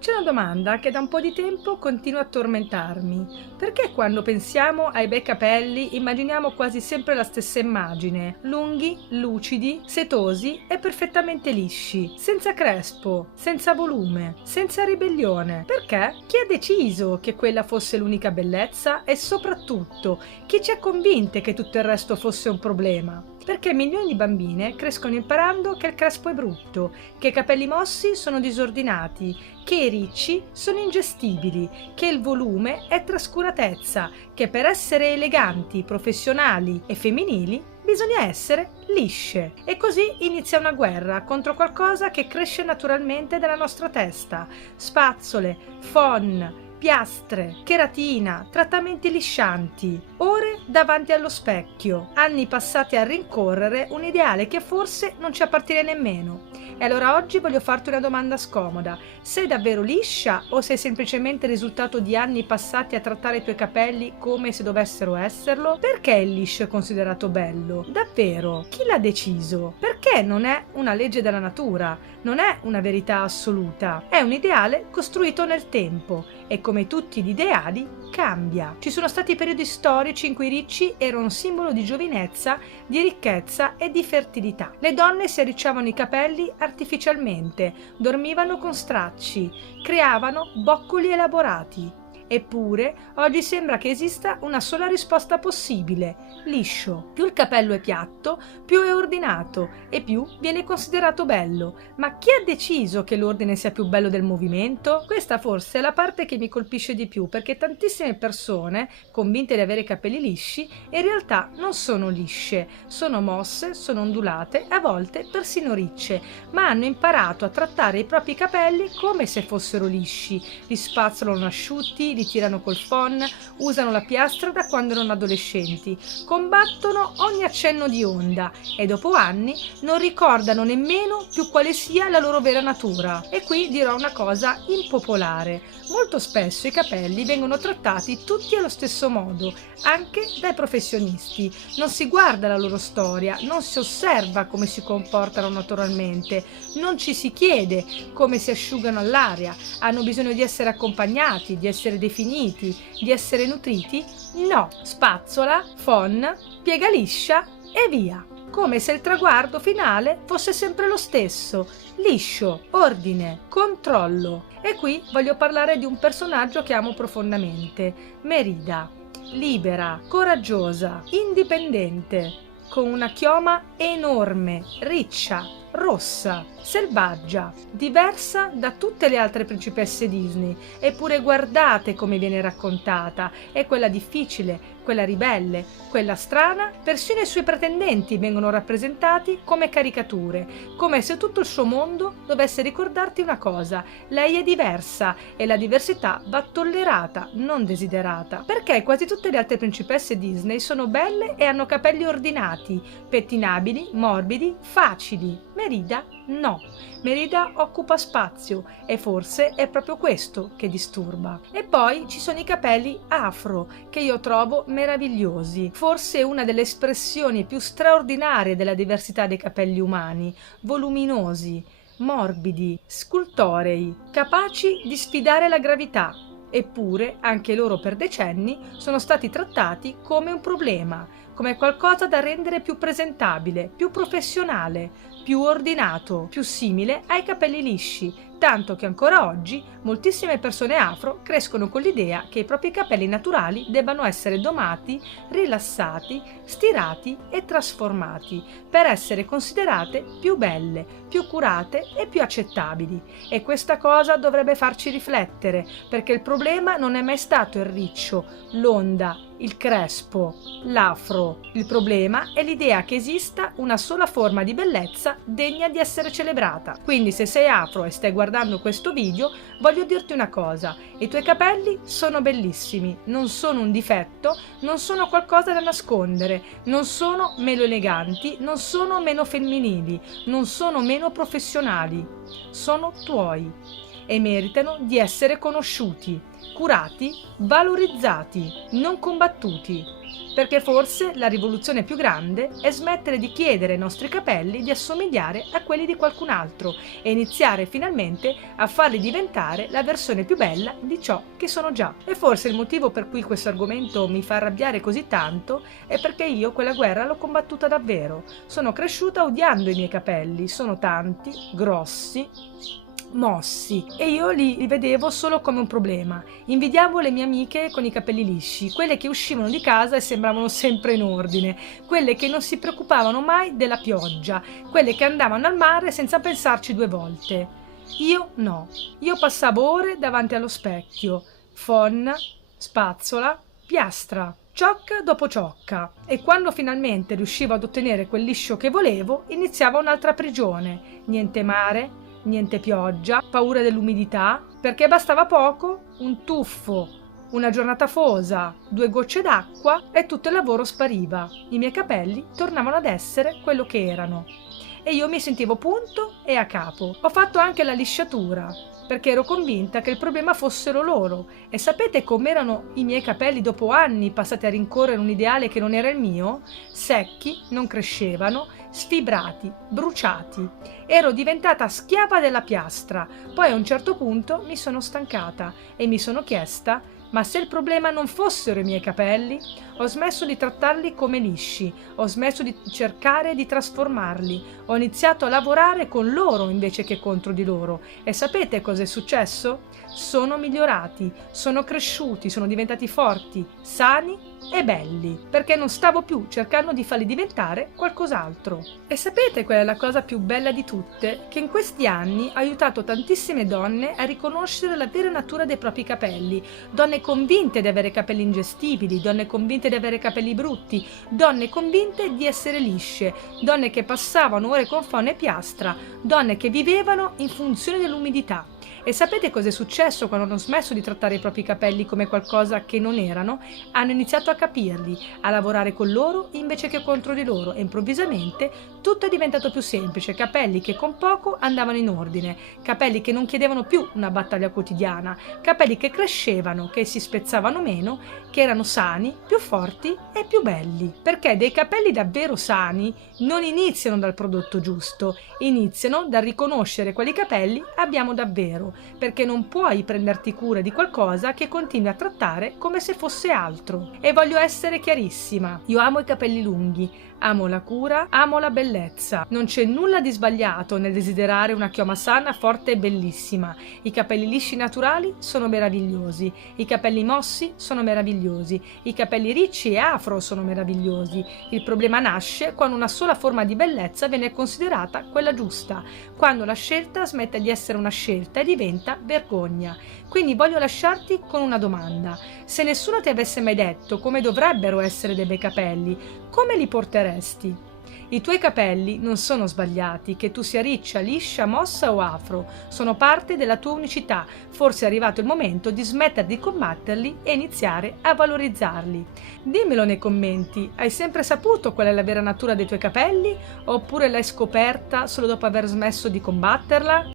C'è una domanda che da un po' di tempo continua a tormentarmi. Perché quando pensiamo ai bei capelli immaginiamo quasi sempre la stessa immagine? Lunghi, lucidi, setosi e perfettamente lisci, senza crespo, senza volume, senza ribellione. Perché? Chi ha deciso che quella fosse l'unica bellezza e soprattutto chi ci ha convinte che tutto il resto fosse un problema? Perché milioni di bambine crescono imparando che il crespo è brutto, che i capelli mossi sono disordinati, che i ricci sono ingestibili, che il volume è trascuratezza, che per essere eleganti, professionali e femminili bisogna essere lisce. E così inizia una guerra contro qualcosa che cresce naturalmente dalla nostra testa. Spazzole, phon, piastre, cheratina, trattamenti liscianti, ore davanti allo specchio, anni passati a rincorrere un ideale che forse non ci appartiene nemmeno. E allora oggi voglio farti una domanda scomoda: sei davvero liscia o sei semplicemente il risultato di anni passati a trattare i tuoi capelli come se dovessero esserlo? Perché il liscio è considerato bello? Davvero? Chi l'ha deciso? Perché non è una legge della natura, non è una verità assoluta, è un ideale costruito nel tempo e come tutti gli ideali cambia. Ci sono stati periodi storici in cui i ricci erano un simbolo di giovinezza, di ricchezza e di fertilità. Le donne si arricciavano i capelli artificialmente, dormivano con stracci, creavano boccoli elaborati. Eppure, oggi sembra che esista una sola risposta possibile: liscio. Più il capello è piatto, più è ordinato e più viene considerato bello. Ma chi ha deciso che l'ordine sia più bello del movimento? Questa forse è la parte che mi colpisce di più, perché tantissime persone, convinte di avere i capelli lisci, in realtà non sono lisce, sono mosse, sono ondulate, a volte persino ricce, ma hanno imparato a trattare i propri capelli come se fossero lisci, li spazzolano asciutti, li tirano col phon, usano la piastra da quando erano adolescenti, combattono ogni accenno di onda e dopo anni non ricordano nemmeno più quale sia la loro vera natura. E qui dirò una cosa impopolare: molto spesso i capelli vengono trattati tutti allo stesso modo, anche dai professionisti. Non si guarda la loro storia, non si osserva come si comportano naturalmente, non ci si chiede come si asciugano all'aria, hanno bisogno di essere accompagnati, di essere definiti, di essere nutriti. No, spazzola, phon, piega liscia e via. Come se il traguardo finale fosse sempre lo stesso: liscio, ordine, controllo. E qui voglio parlare di un personaggio che amo profondamente: Merida. Libera, coraggiosa, indipendente, con una chioma enorme, riccia, rossa, selvaggia, diversa da tutte le altre principesse Disney. Eppure guardate come viene raccontata: è quella difficile, quella ribelle, quella strana. Persino i suoi pretendenti vengono rappresentati come caricature, come se tutto il suo mondo dovesse ricordarti una cosa: lei è diversa e la diversità va tollerata, non desiderata. Perché quasi tutte le altre principesse Disney sono belle e hanno capelli ordinati, pettinabili, morbidi, facili. Merida no. Merida occupa spazio e forse è proprio questo che disturba. E poi ci sono i capelli afro, che io trovo meravigliosi, forse una delle espressioni più straordinarie della diversità dei capelli umani: voluminosi, morbidi, scultorei, capaci di sfidare la gravità. Eppure anche loro per decenni sono stati trattati come un problema, come qualcosa da rendere più presentabile, più professionale, più ordinato, più simile ai capelli lisci, tanto che ancora oggi moltissime persone afro crescono con l'idea che i propri capelli naturali debbano essere domati, rilassati, stirati e trasformati per essere considerate più belle, più curate e più accettabili. E questa cosa dovrebbe farci riflettere, perché il problema non è mai stato il riccio, l'onda, il crespo, l'afro. Il problema è l'idea che esista una sola forma di bellezza degna di essere celebrata. Quindi se sei afro e stai guardando questo video, voglio dirti una cosa: i tuoi capelli sono bellissimi, non sono un difetto, non sono qualcosa da nascondere, non sono meno eleganti, non sono meno femminili, non sono meno professionali, sono tuoi e meritano di essere conosciuti, curati, valorizzati, non combattuti. Perché forse la rivoluzione più grande è smettere di chiedere ai nostri capelli di assomigliare a quelli di qualcun altro e iniziare finalmente a farli diventare la versione più bella di ciò che sono già. E forse il motivo per cui questo argomento mi fa arrabbiare così tanto è perché io quella guerra l'ho combattuta davvero. Sono cresciuta odiando i miei capelli, sono tanti, grossi, mossi, e io li vedevo solo come un problema. Invidiavo le mie amiche con i capelli lisci, quelle che uscivano di casa e sembravano sempre in ordine, quelle che non si preoccupavano mai della pioggia, quelle che andavano al mare senza pensarci 2 volte. Io no, io passavo ore davanti allo specchio, fonna, spazzola, piastra, ciocca dopo ciocca, e quando finalmente riuscivo ad ottenere quel liscio che volevo, iniziava un'altra prigione. Niente mare, niente pioggia, paura dell'umidità, perché bastava poco, un tuffo, una giornata fosa, 2 gocce d'acqua e tutto il lavoro spariva. I miei capelli tornavano ad essere quello che erano. E io mi sentivo punto e a capo. Ho fatto anche la lisciatura, perché ero convinta che il problema fossero loro. E sapete com'erano i miei capelli dopo anni passati a rincorrere un ideale che non era il mio? Secchi, non crescevano, sfibrati, bruciati. Ero diventata schiava della piastra. Poi a un certo punto mi sono stancata e mi sono chiesta: ma se il problema non fossero i miei capelli? Ho smesso di trattarli come lisci, ho smesso di cercare di trasformarli, ho iniziato a lavorare con loro invece che contro di loro. E sapete cosa è successo? Sono migliorati, sono cresciuti, sono diventati forti, sani e belli, perché non stavo più cercando di farli diventare qualcos'altro. E sapete qual è la cosa più bella di tutte? Che in questi anni ho aiutato tantissime donne a riconoscere la vera natura dei propri capelli, donne convinte di avere capelli ingestibili, donne convinte di avere capelli brutti, donne convinte di essere lisce, donne che passavano ore con fonna e piastra, donne che vivevano in funzione dell'umidità. E sapete cosa è successo quando hanno smesso di trattare i propri capelli come qualcosa che non erano? Hanno iniziato a capirli, a lavorare con loro invece che contro di loro, e improvvisamente tutto è diventato più semplice, capelli che con poco andavano in ordine, capelli che non chiedevano più una battaglia quotidiana, capelli che crescevano, che si spezzavano meno, che erano sani, più forti e più belli. Perché dei capelli davvero sani non iniziano dal prodotto giusto, iniziano dal riconoscere quali capelli abbiamo davvero, perché non puoi prenderti cura di qualcosa che continui a trattare come se fosse altro. E voglio essere chiarissima: io amo i capelli lunghi, amo la cura, amo la bellezza. Non c'è nulla di sbagliato nel desiderare una chioma sana, forte e bellissima. I capelli lisci naturali sono meravigliosi, i capelli mossi sono meravigliosi, i capelli ricci e afro sono meravigliosi. Il problema nasce quando una sola forma di bellezza viene considerata quella giusta, quando la scelta smette di essere una scelta e diventa vergogna. Quindi voglio lasciarti con una domanda: se nessuno ti avesse mai detto come dovrebbero essere dei bei capelli, come li porteresti? I tuoi capelli non sono sbagliati, che tu sia riccia, liscia, mossa o afro, sono parte della tua unicità. Forse è arrivato il momento di smettere di combatterli e iniziare a valorizzarli. Dimmelo nei commenti: hai sempre saputo qual è la vera natura dei tuoi capelli, oppure l'hai scoperta solo dopo aver smesso di combatterla?